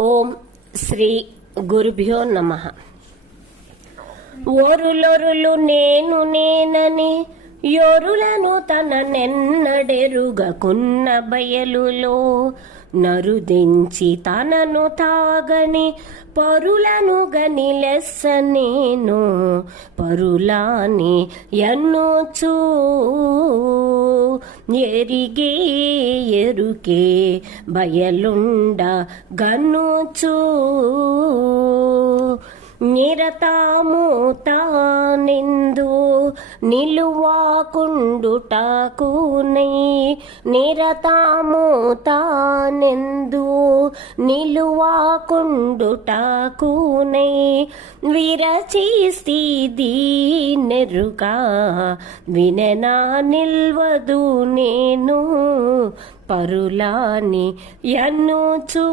ఓం శ్రీ గురుభ్యో నమ. ఓరులొరులు నేను నేనని యొరులను తన నెన్నడెరుగకున్న బయలులో నరుదించి తనను తాగని పరులను గని లెస్స నేను పరులాని ఎన్నోచూ. ఎరిగే ఎరుకే బయలుండ గనుచు. నిరతాము తానెందు నిలువాకుండుటకునై నిరతాము తానెందు నిలువాకుండుటకునై విరచి స్థితి వినెరుక వినెనా నిల్వదు నేను పరులాని ఎన్నుచూ